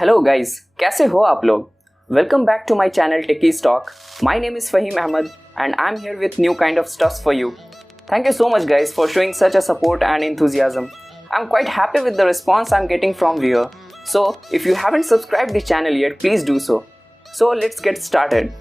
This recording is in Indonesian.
Hello guys, कैसे हो आप लोग? Welcome back to my channel techies talk. My name is Faheem Ahmad and I'm here with new kind of stuff for you. Thank you so much guys for showing such a support and enthusiasm. I'm quite happy with the response I'm getting from viewer. So if you haven't subscribed the channel yet, please do so. So let's get started.